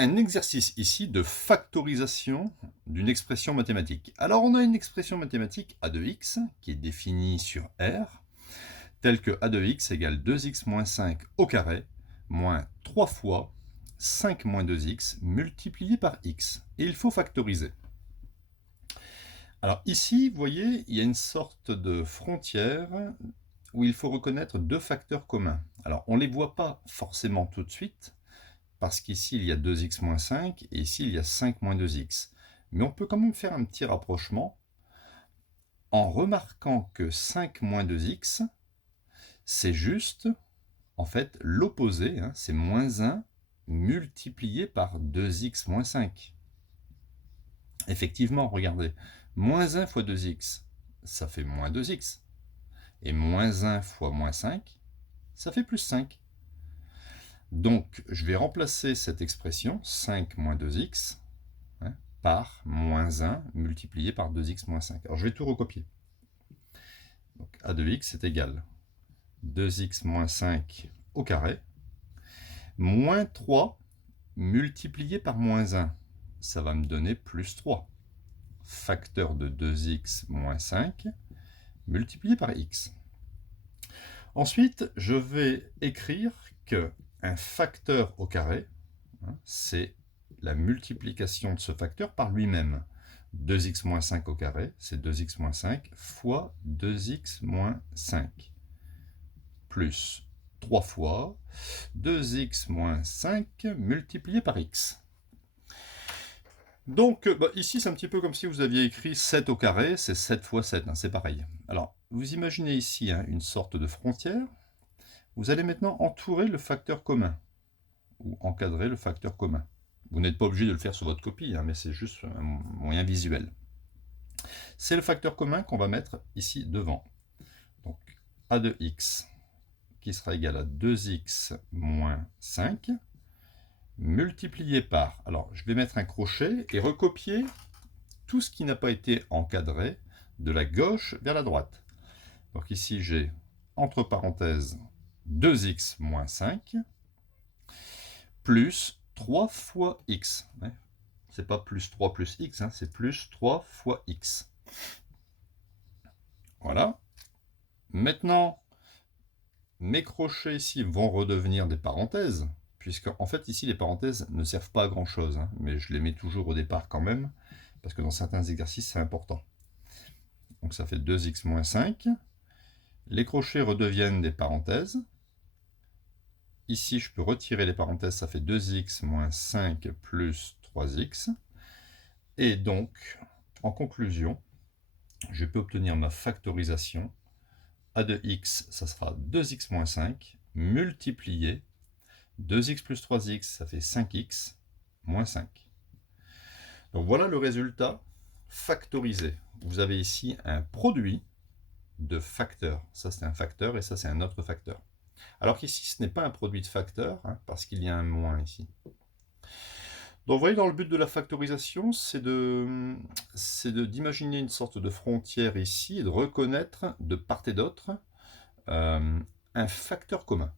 un exercice ici de factorisation d'une expression mathématique. Alors on a une expression mathématique a de x qui est définie sur R, telle que a de x égale 2x moins 5 au carré moins 3 fois 5 moins 2x multiplié par x. Et il faut factoriser. Alors ici, vous voyez, il y a une sorte de frontière où il faut reconnaître deux facteurs communs. Alors on ne les voit pas forcément tout de suite, parce qu'ici il y a 2x moins 5 et ici il y a 5 moins 2x. Mais on peut quand même faire un petit rapprochement en remarquant que 5 moins 2x, c'est juste, en fait, l'opposé, hein, c'est moins 1 multiplié par 2x moins 5. Effectivement, regardez, moins 1 fois 2x, ça fait moins 2x. Et moins 1 fois moins 5, ça fait plus 5. Donc, je vais remplacer cette expression, 5 moins 2x, hein, par moins 1 multiplié par 2x moins 5. Alors, je vais tout recopier. Donc, a de x est égal 2x moins 5 au carré, moins 3 multiplié par moins 1. Ça va me donner plus 3. Facteur de 2x moins 5 multiplié par x. Ensuite, je vais écrire que un facteur au carré, hein, c'est la multiplication de ce facteur par lui-même. 2x moins 5 au carré, c'est 2x moins 5 fois 2x moins 5. Plus 3 fois 2x moins 5 multiplié par x. Donc ici, c'est un petit peu comme si vous aviez écrit 7 au carré, c'est 7 fois 7, hein, c'est pareil. Alors, vous imaginez ici une sorte de frontière. Vous allez maintenant entourer le facteur commun, ou encadrer le facteur commun. Vous n'êtes pas obligé de le faire sur votre copie, hein, mais c'est juste un moyen visuel. C'est le facteur commun qu'on va mettre ici devant. Donc, a de x qui sera égal à 2x moins 5, multiplié par, alors je vais mettre un crochet et recopier tout ce qui n'a pas été encadré de la gauche vers la droite. Donc ici j'ai, entre parenthèses, 2x moins 5, plus 3 fois x. C'est pas plus 3 plus x, hein, c'est plus 3 fois x. Voilà. Maintenant, mes crochets ici vont redevenir des parenthèses, puisque en fait ici les parenthèses ne servent pas à grand chose, hein, mais je les mets toujours au départ quand même, parce que dans certains exercices c'est important. Donc ça fait 2x moins 5. Les crochets redeviennent des parenthèses. Ici je peux retirer les parenthèses, ça fait 2x moins 5 plus 3x. Et donc, en conclusion, je peux obtenir ma factorisation. A de x, ça sera 2x moins 5, multiplié 2x plus 3x, ça fait 5x moins 5. Donc voilà le résultat factorisé. Vous avez ici un produit de facteurs. Ça c'est un facteur et ça c'est un autre facteur. Alors qu'ici ce n'est pas un produit de facteurs, hein, parce qu'il y a un moins ici. Donc vous voyez, dans le but de la factorisation, c'est d'imaginer une sorte de frontière ici et de reconnaître de part et d'autre un facteur commun.